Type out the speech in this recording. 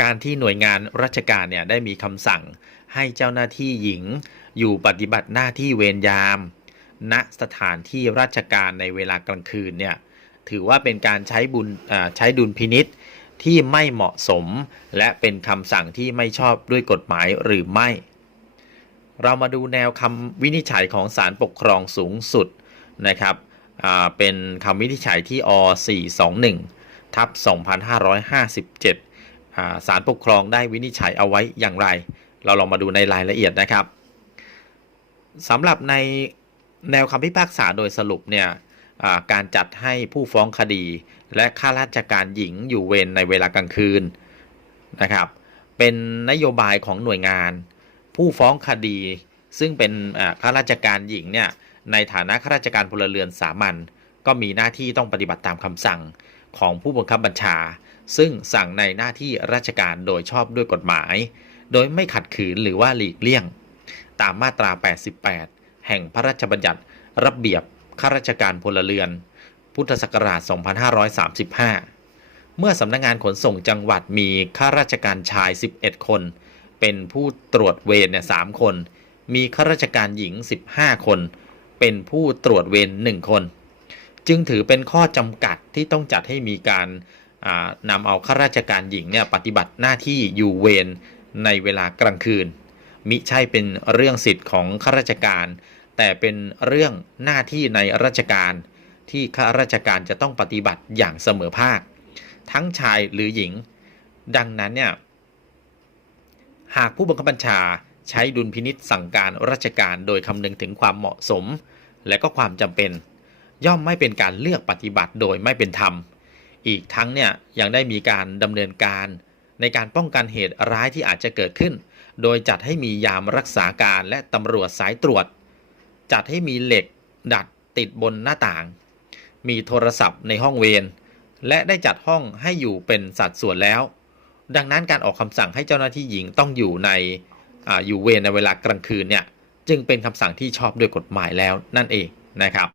การที่หน่วยงานราชการเนี่ยได้มีคำสั่งให้เจ้าหน้าที่หญิงอยู่ปฏิบัติหน้าที่เวรยาม ณสถานที่ราชการในเวลากลางคืนเนี่ยถือว่าเป็นการใช้บุญใช้ดุลพินิษที่ไม่เหมาะสม และเป็นคำสั่งที่ไม่ชอบด้วยกฎหมายหรือไม่ เรามาดูแนวคำวินิจฉัยของศาลปกครองสูงสุดนะครับเป็นคำวินิจฉัยที่อ421ทับ2557อ่า ศาลปกครองได้วินิจฉัยเอาไว้อย่างไร เราลองมาดูในรายละเอียดนะครับสำหรับในแนวคำพิพากษาโดยสรุปเนี่ยการจัดให้ผู้ฟ้องคดี และข้าราชการหญิงอยู่เวรในเวลากลางคืนนะครับ เป็นนโยบายของหน่วยงาน ผู้ฟ้องคดี ซึ่งเป็นข้าราชการหญิงเนี่ยในฐานะข้าราชการพลเรือนสามัญก็มีหน้าที่ต้องปฏิบัติตามคำสั่งของผู้บังคับบัญชา ซึ่งสั่งในหน้าที่ราชการโดยชอบด้วยกฎหมาย โดยไม่ขัดขืนหรือว่าหลีกเลี่ยง ตามมาตรา 88 แห่งพระราชบัญญัติระเบียบข้าราชการพลเรือน พุทธศักราช 2535 เมื่อสำนักงานขนส่งจังหวัดมีข้าราชการชาย 11 คน เป็นผู้ตรวจเวรเนี่ย3คน มีข้าราชการหญิง 15 คน เป็นผู้ตรวจเวร1คน จึงถือเป็นข้อจำกัดที่ต้องจัดให้มีการ นำเอาข้าราชการหญิงเนี่ยปฏิบัติหน้าที่อยู่เวรในเวลากลางคืน มิใช่เป็นเรื่องสิทธิ์ของข้าราชการ แต่เป็นเรื่องหน้าที่ในราชการที่ข้าราชการจะต้องปฏิบัติอย่างเสมอภาค ทั้งชายหรือหญิง ดังนั้นเนี่ยหากผู้บังคับบัญชาใช้ดุลพินิษสั่งการราชการโดยคำนึงถึงความเหมาะสม และก็ความจำเป็น ย่อมไม่เป็นการเลือกปฏิบัติโดยไม่เป็นธรรม อีกทั้งเนี่ยยังได้มีการดำเนินการ ในการป้องกันเหตุร้ายที่อาจจะเกิดขึ้น โดยจัดให้มียามรักษาการและตำรวจสายตรวจ จัดให้มีเหล็กดัดติดบนหน้าต่าง มีโทรศัพท์ในห้องเวรและได้จัดห้องให้อยู่เป็นสัดส่วนแล้ว ดังนั้นการออกคำสั่งให้เจ้าหน้าที่หญิงต้องอยู่ในออยู่เวรในเวลากลางคืนเนี่ยจึงเป็นคำสั่งที่ชอบด้วยกฎหมายแล้วนั่นเองนะครับ